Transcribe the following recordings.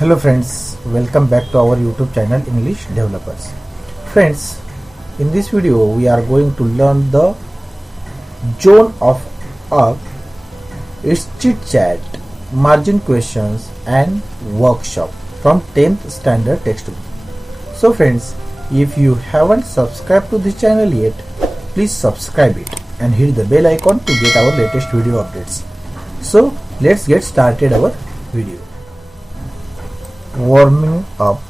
Hello friends, welcome back to our YouTube channel English Developers. Friends, in this video we are going to learn the Joan of Ark, its Chit Chat, margin questions and workshop from 10th standard textbook. So friends, if you haven't subscribed to this channel yet, please subscribe it and hit the bell icon to get our latest video updates. So let's get started our video. Warming up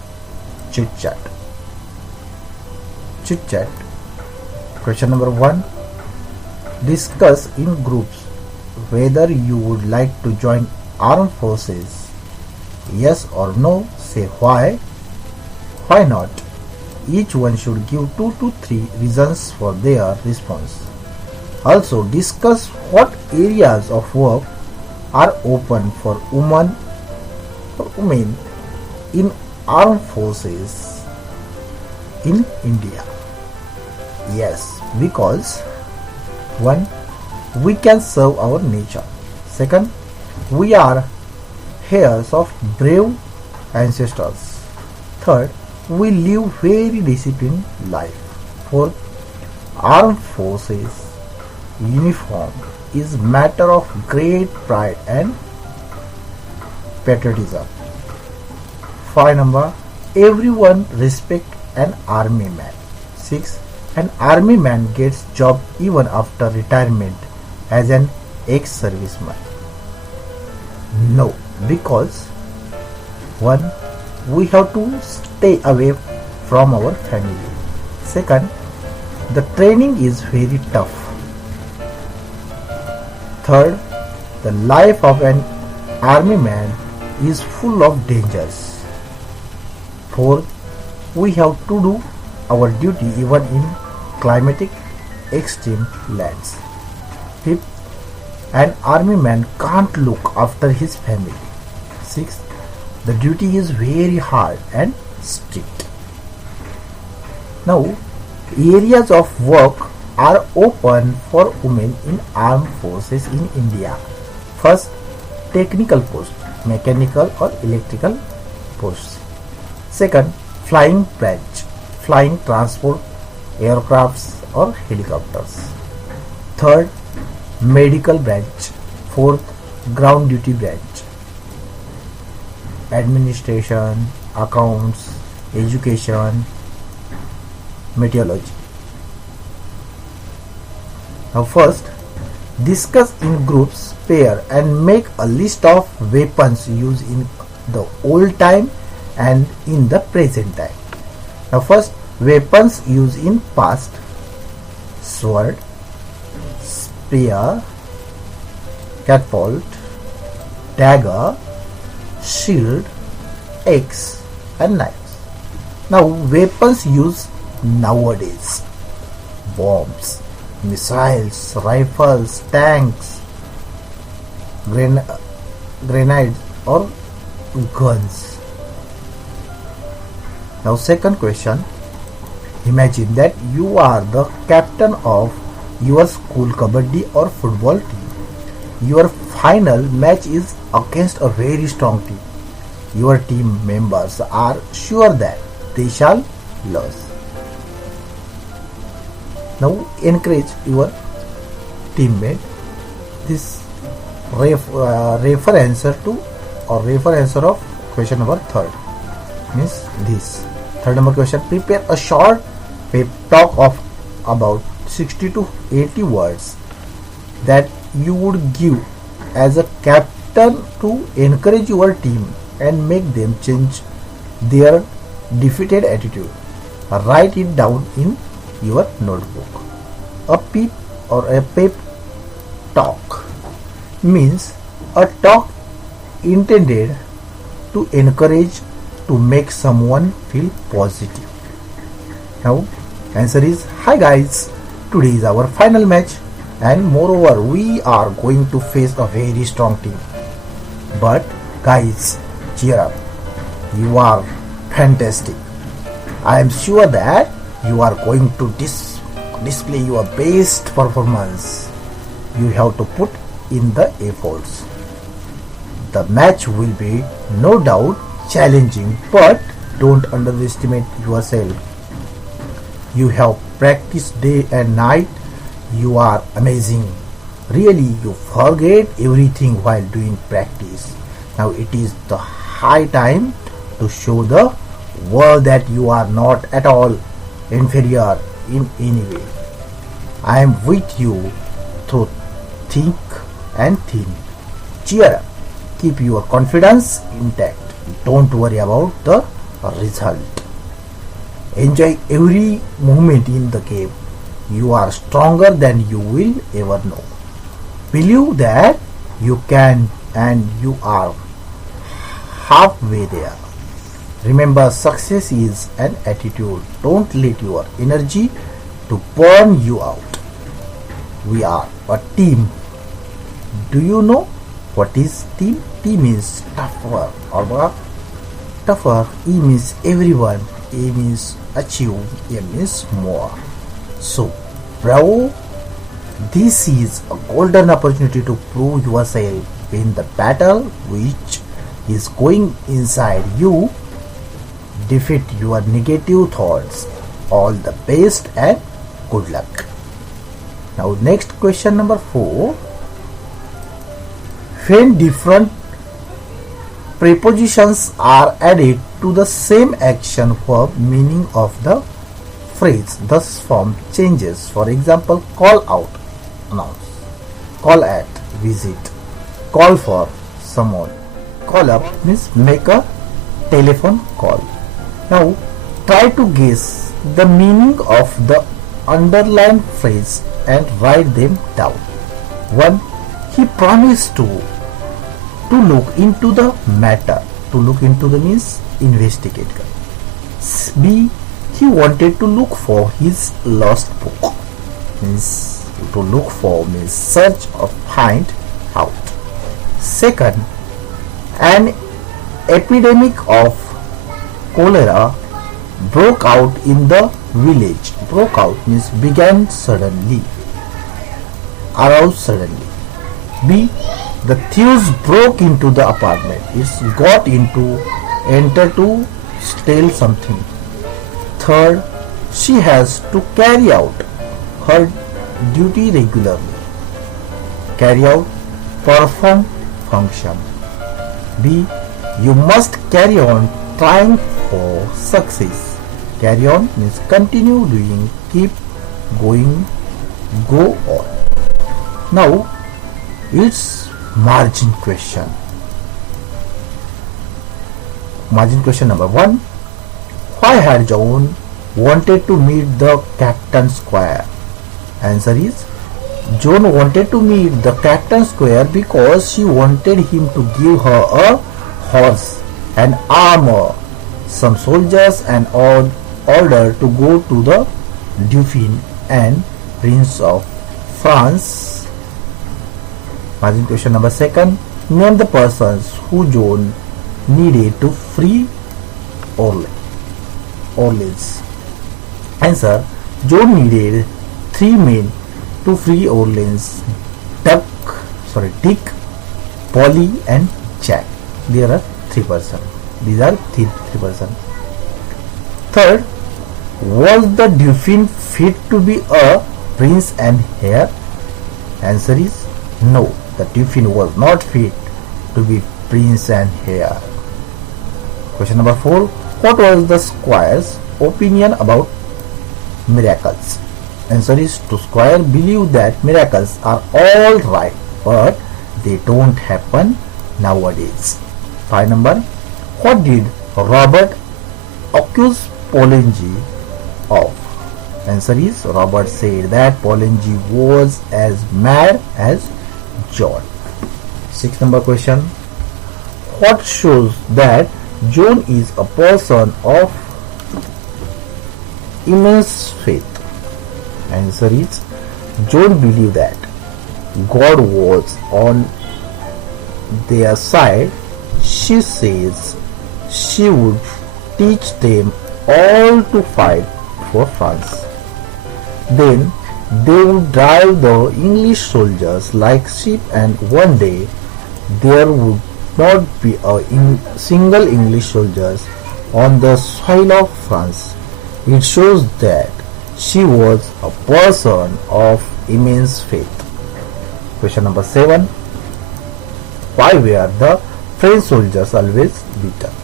Chit Chat. Chit Chat. Question number 1. Discuss in groups whether you would like to join armed forces. Yes or no. Say why. Why not? Each one should give 2 to 3 reasons for their response. Also discuss what areas of work are open for women in armed forces in India. Yes, because 1. We can serve our nature. 2. We are heirs of brave ancestors. 3. We live very disciplined life. 4. Armed forces uniform is matter of great pride and patriotism. 5 number. Everyone respect an army man. 6. An army man gets job even after retirement as an ex-serviceman. No, because 1. We have to stay away from our family. 2. The training is very tough. 3. The life of an army man is full of dangers. 4. We have to do our duty even in climatic extreme lands. 5. An army man can't look after his family. 6. The duty is very hard and strict. Now, areas of work are open for women in armed forces in India. First, technical post, mechanical or electrical posts. 2. Flying branch, flying transport, aircrafts or helicopters. 3. Medical branch. 4. Ground duty branch, administration, accounts, education, meteorology. Now first, discuss in groups, pair and make a list of weapons used in the old time and in the present time. Now first, weapons used in past: sword, spear, catapult, dagger, shield, axe and knives. Now weapons used nowadays: bombs, missiles, rifles, tanks, grenades or guns. Now second question, imagine that you are the captain of your school kabaddi or football team. Your final match is against a very strong team. Your team members are sure that they shall lose. Now encourage your teammate. This refer answer to or refer answer of question number 3 means this. 3rd number question, prepare a short pep talk of about 60 to 80 words that you would give as a captain to encourage your team and make them change their defeated attitude. Write it down in your notebook. A pep talk means a talk intended to encourage, to make someone feel positive. Now answer is, hi guys, today is our final match and moreover we are going to face a very strong team. But guys, cheer up, you are fantastic. I am sure that you are going to display your best performance. You have to put in the efforts. The match will be no doubt challenging, but don't underestimate yourself. You have practiced day and night. You are amazing. Really, you forget everything while doing practice. Now it is the high time to show the world that you are not at all inferior in any way. I am with you through thick and thin. Cheer up. Keep your confidence intact. Don't worry about the result. Enjoy every moment in the game. You are stronger than you will ever know. Believe that you can, and you are halfway there. Remember, success is an attitude. Don't let your energy to burn you out. We are a team. Do you know what is team? Team is tougher or tougher. E means everyone. A means achieve. A means more. So, bravo. This is a golden opportunity to prove yourself in the battle which is going inside you. Defeat your negative thoughts. All the best and good luck. Now next question number 4. When different prepositions are added to the same action, verb, meaning of the phrase thus form changes. For example, call out, announce, call at, visit, call for someone, call up means make a telephone call. Now try to guess the meaning of the underlined phrase and write them down. 1. He promised to look into the matter. To look into the means investigate. B. He wanted to look for his lost book. Means to look for means search or find out. Second, an epidemic of cholera broke out in the village. Broke out means began suddenly, aroused suddenly. B. The thieves broke into the apartment. It's got into, enter to steal something. Third, she has to carry out her duty regularly. Carry out, perform function. B. You must carry on trying for success. Carry on means continue doing, keep going, go on. Now it's margin question. Margin question number 1. Why had Joan wanted to meet the Captain Square? Answer is, Joan wanted to meet the Captain Square because she wanted him to give her a horse and armor, some soldiers, and order to go to the Dauphin and Prince of France. Margin question number 2. Name the persons who Joan needed to free Orleans. Answer, Joan needed 3 men to free Orleans: Dick, Polly, and Jack. There are 3 persons. These are 3 persons. Third, was the Dauphin fit to be a prince and heir? Answer is no. The Dauphin was not fit to be prince and heir. Question number 4. What was the squire's opinion about miracles? Answer is, to squire believe that miracles are all right, but they don't happen nowadays. 5 number. What did Robert accuse Polanyi of? Answer is, Robert said that Polanyi was as mad as John. 6 number question. What shows that Joan is a person of immense faith? Answer is, Joan believed that God was on their side. She says she would teach them all to fight for France. Then they would drive the English soldiers like sheep, and one day there would not be a single English soldiers on the soil of France. It shows that she was a person of immense faith. Question number 7. Why were the French soldiers always beaten?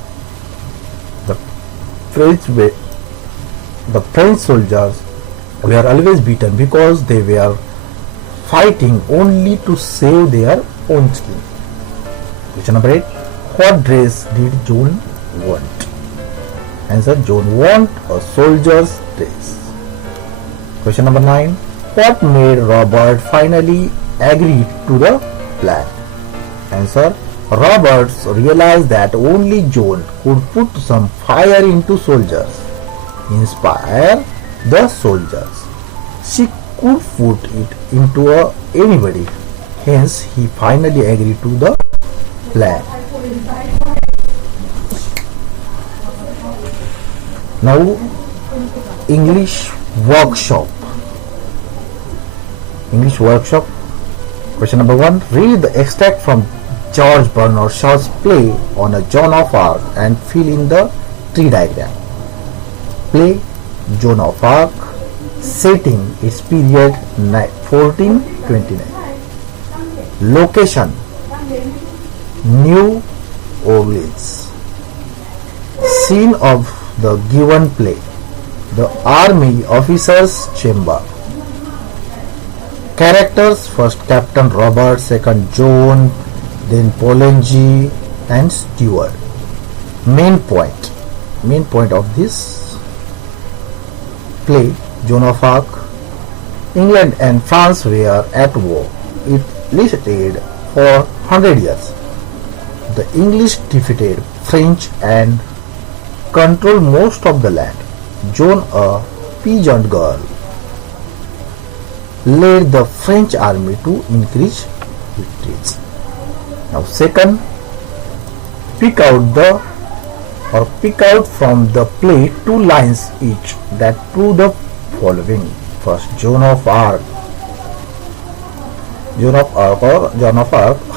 The French soldiers were always beaten because they were fighting only to save their own skin. Question number 8. What dress did Joan want? Answer: Joan want a soldier's dress. Question number 9. What made Robert finally agree to the plan? Answer: Robert realized that only Joan could put some fire into soldiers, inspire the soldiers. She could put it into anybody. Hence, he finally agreed to the plan. Now, English workshop. Question number 1. Read the extract from George Bernard Shaw's play on a Joan of Ark and fill in the tree diagram. Play Joan of Ark. Setting its period 1429. Location New Orleans. Scene of the given play: the army officers' chamber. Characters: first Captain Robert, second Joan, then Polanyi and Stewart. Main point of this play: Joan of Arc. England and France were at war. It lasted for 100 years. The English defeated French and controlled most of the land. Joan, a peasant girl, led the French army to increase victories. Now, second, pick out from the play 2 lines each that prove the following. First, Joan of Arc,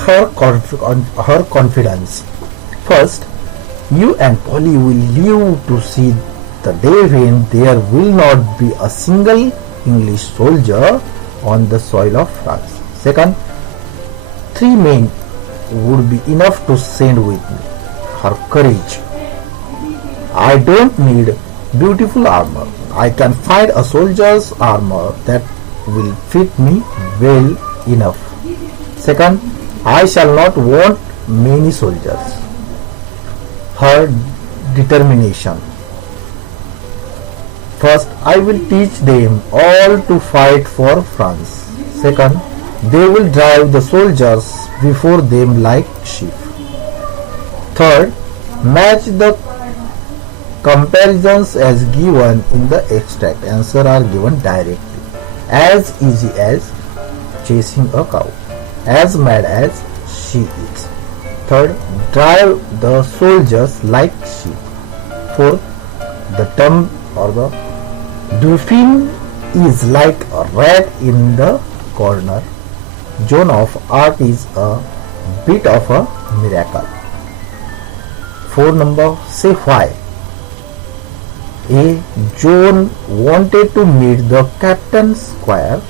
her confidence. First, you and Polly will live to see the day when there will not be a single English soldier on the soil of France. Second, 3 men would be enough to send with me. Her courage. I don't need beautiful armor. I can find a soldier's armor that will fit me well enough. Second, I shall not want many soldiers. Her determination. First, I will teach them all to fight for France. Second, they will drive the soldiers before them like sheep. Third, match the comparisons as given in the extract. Answers are given directly. As easy as chasing a cow. As mad as she is. Third, drive the soldiers like sheep. Fourth, the term or the Dauphin is like a rat in the corner. Joan of Arc is a bit of a miracle. 4 number, say why. A. Joan wanted to meet the captain's squire.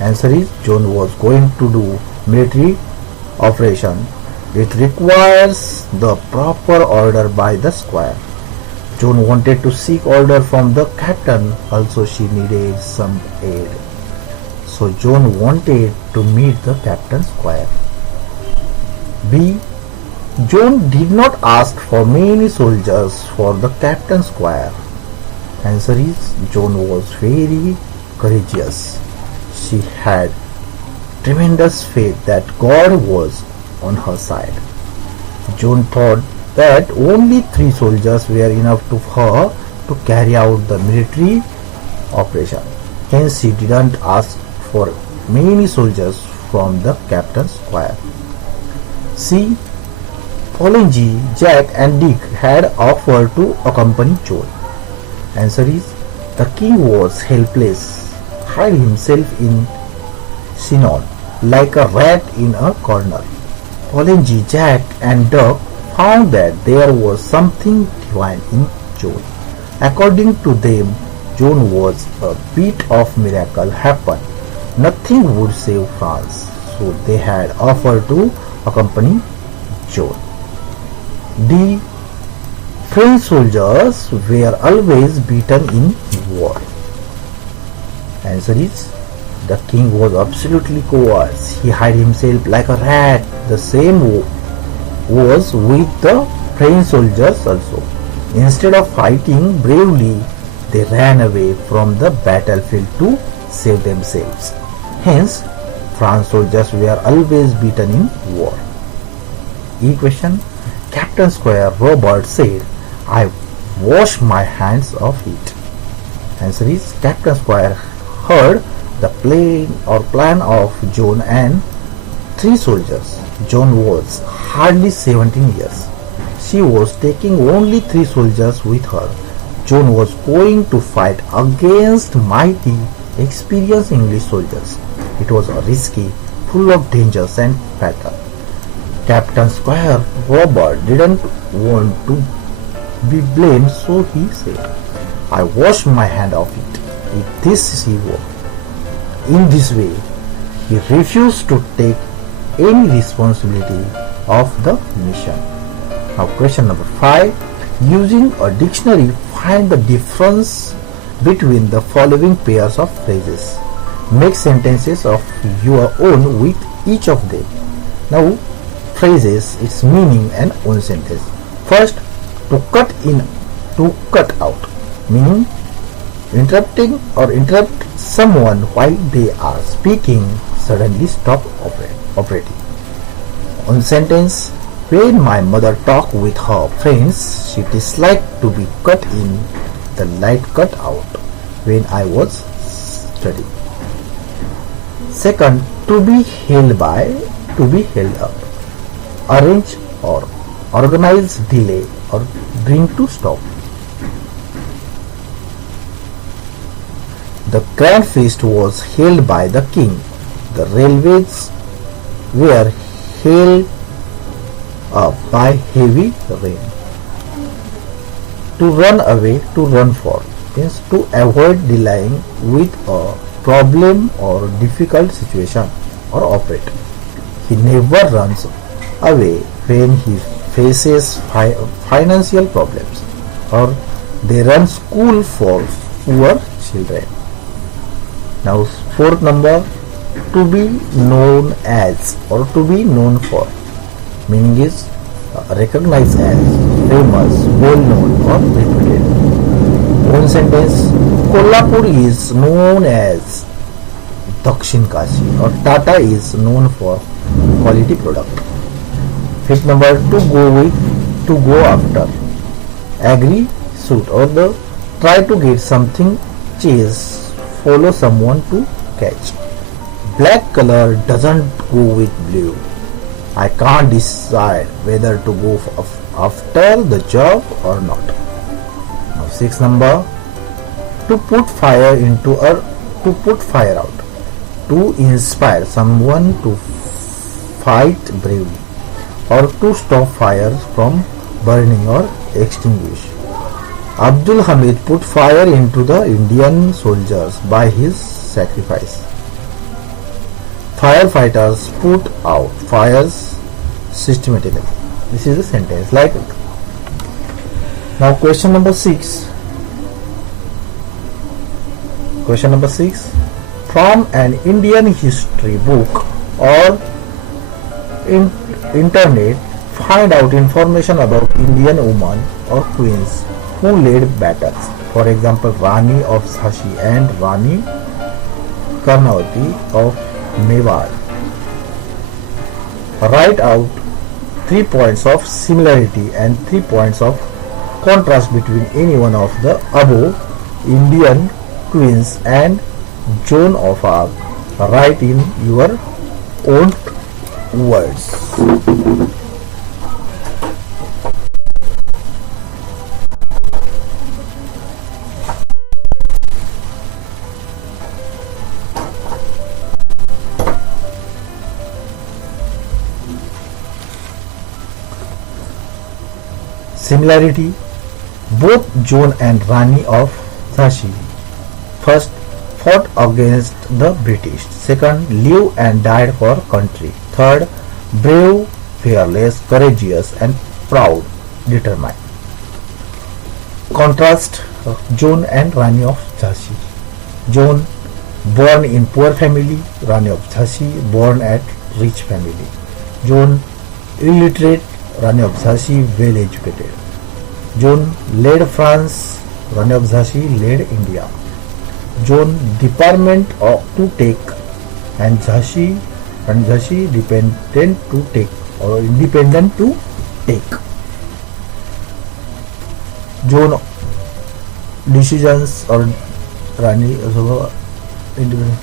Answer is Joan was going to do military operation. It requires the proper order by the squire. Joan wanted to seek order from the captain. Also, she needed some aid. So, Joan wanted to meet the captain's squire. B. Joan did not ask for many soldiers for the captain's squire. Answer is Joan was very courageous. She had tremendous faith that God was on her side. Joan thought that only 3 soldiers were enough to her to carry out the military operation. Hence, she didn't ask for many soldiers from the captain's squire. C. Polanyi, Jack and Dick had offered to accompany Joan. Answer is the king was helpless, hid himself in Sinon like a rat in a corner. Colin G. Jack and Duck found that there was something divine in Joan. According to them, Joan was a bit of miracle happened. Nothing would save France, so they had offered to accompany Joan. The French soldiers were always beaten in war. Answer is, the king was absolutely cowards. He hid himself like a rat. The same was with the French soldiers also. Instead of fighting bravely, they ran away from the battlefield to save themselves. Hence, French soldiers were always beaten in war. E question. Captain Square Robert said, I wash my hands of it. Answer is, Captain Square heard the plan of Joan and 3 soldiers. Joan was hardly 17 years. She was taking only 3 soldiers with her. Joan was going to fight against mighty, experienced English soldiers. It was risky, full of dangers and battle. Captain Square Robert didn't want to be blamed, so he said, I wash my hand of it. In this way, he refused to take any responsibility of the mission. Now question number 5. Using a dictionary, find the difference between the following pairs of phrases. Make sentences of your own with each of them. Now phrases, its meaning and own sentence. First, to cut out, meaning interrupting or interrupt someone while they are speaking, suddenly stop operating. On sentence, when my mother talked with her friends, she disliked to be cut in, the light cut out when I was studying. Second, to be held by, to be held up. Arrange or organize, delay or bring to stop. The grand feast was held by the king. The railways were held up by heavy rain. To run away, to run for, means to avoid dealing with a problem or difficult situation or operate. He never runs away when he faces financial problems, or they run school for poor children. Now fourth number, to be known as or to be known for, meaning is recognized as, famous, well known or reputed. One sentence, Kolhapur is known as Dakshin Kashi, or Tata is known for quality product. Fifth number, to go with, to go after, agree, suit, or the try to get something, chase, follow someone to catch. Black color doesn't go with blue. I can't decide whether to go after the job or not. Now sixth number, to put fire into or to put fire out, to inspire someone to fight bravely, or to stop fire from burning or extinguish. Abdul Hamid put fire into the Indian soldiers by his sacrifice. Firefighters put out fires systematically. This is the sentence like it. Now question number 6. Question number 6. From an Indian history book or internet, find out information about Indian women or queens who led battles. For example, Rani of Jhansi and Rani Karnavati of Mewar. Write out 3 points of similarity and 3 points of contrast between any one of the above Indian queens and Joan of Ark. Write in your own words. Similarity: both Joan and Rani of Jhansi first fought against the British, second lived and died for country, third brave, fearless, courageous and proud, determined. Contrast Joan and Rani of Jhansi. Joan, born in poor family; Rani of Jhansi, born at rich family. Joan, illiterate; Rani of Jhansi, well educated. Joan led France; Rani of Jhansi led India. Joan department to take, and Rani Jhansi dependent to take or independent to take. Joan decisions or Rani also independent.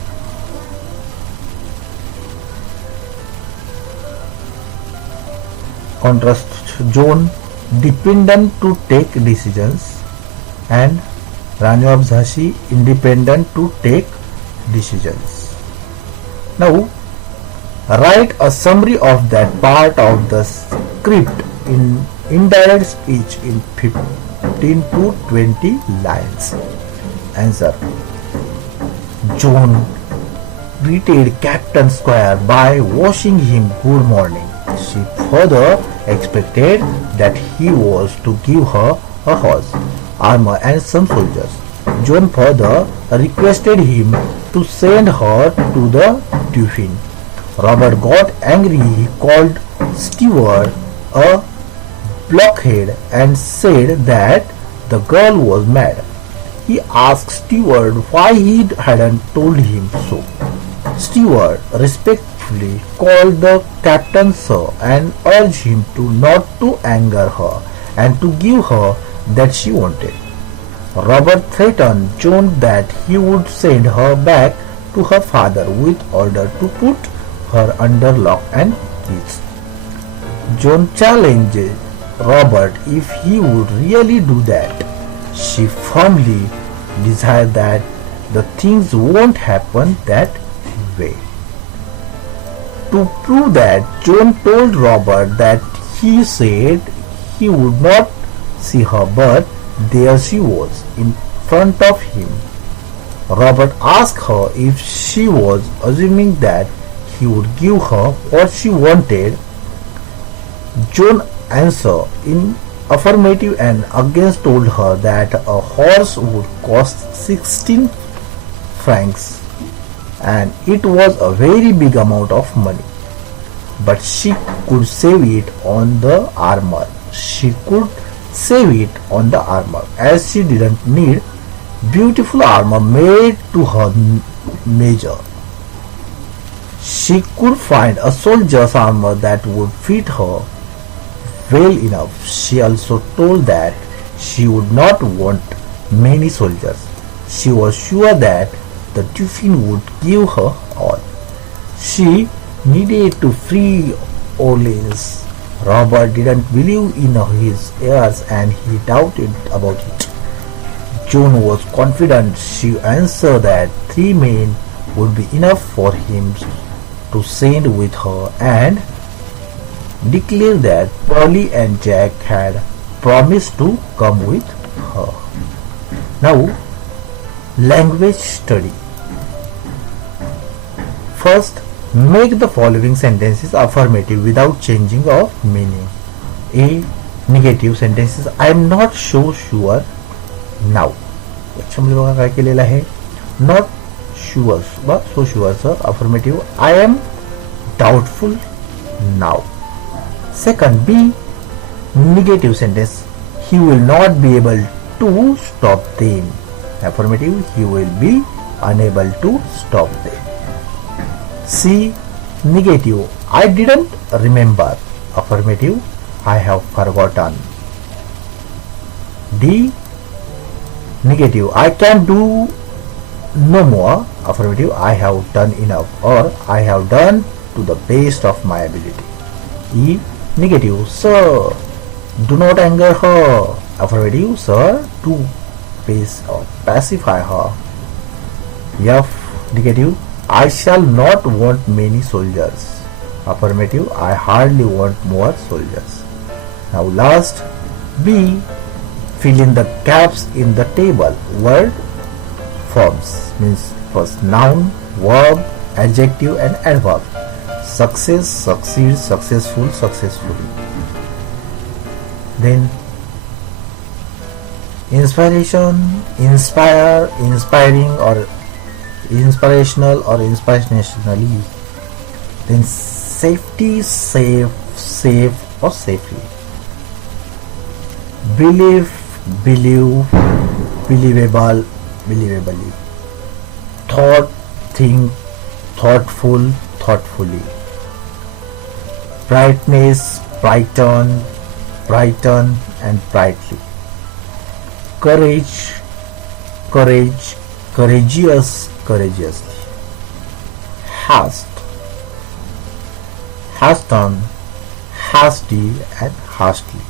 Contrast: Joan dependent to take decisions and Rani of Jhansi independent to take decisions. Now write a summary of that part of the script in indirect speech in 15 to 20 lines. Answer: Joan greeted Captain Square by wishing him good morning. She further expected that he was to give her a horse, armor and some soldiers. Joan further requested him to send her to the Dauphin. Robert got angry. He called Stewart a blockhead and said that the girl was mad. He asked Stewart why he hadn't told him so. Stewart respectfully called the captain sir and urged him to not to anger her and to give her that she wanted. Robert threatened Joan that he would send her back to her father with order to put her under lock and keys. Joan challenged Robert if he would really do that. She firmly desired that the things won't happen that way. To prove that, Joan told Robert that he said he would not see her, but there she was in front of him. Robert asked her if she was assuming that he would give her what she wanted. Joan answered in affirmative and again told her that a horse would cost 16 francs and it was a very big amount of money, but she could save it on the armor. She could save it on the armor as she didn't need beautiful armor made to her measure. She could find a soldier's armor that would fit her well enough. She also told that she would not want many soldiers. She was sure that the Dauphin would give her all. She needed to free Orleans. Robert didn't believe in his ears and he doubted about it. Joan was confident. She answered that 3 men would be enough for him to send with her and declared that Polly and Jack had promised to come with her. Now, language study. First, make the following sentences affirmative without changing of meaning. A. Negative sentences. I am not so sure now. याच्यामध्ये बघा काय केलेलं आहे. Not sure व so sure चं affirmative. I am doubtful now. Second, B. Negative sentence. He will not be able to stop them. Affirmative. He will be unable to stop them. C. Negative. I didn't remember. Affirmative. I have forgotten. D. Negative. I can do no more. Affirmative. I have done enough or I have done to the best of my ability. E. Negative. Sir, do not anger her. Affirmative. Sir, do pacify her. F. Negative. I shall not want many soldiers. Affirmative. I hardly want more soldiers. Now last, B. Fill in the gaps in the table. Word forms means first noun, verb, adjective and adverb. Success, succeed, successful, successfully. Then inspiration, inspire, inspiring or inspirational or inspirationally. Then safety, safe, safe or safely. Believe, believe, believable, believably. Thought, think, thoughtful, thoughtfully. Brightness, brighten, brighten and brightly. Courage, courage, courageous, courageously. Hast, hasten, hasty and hastily.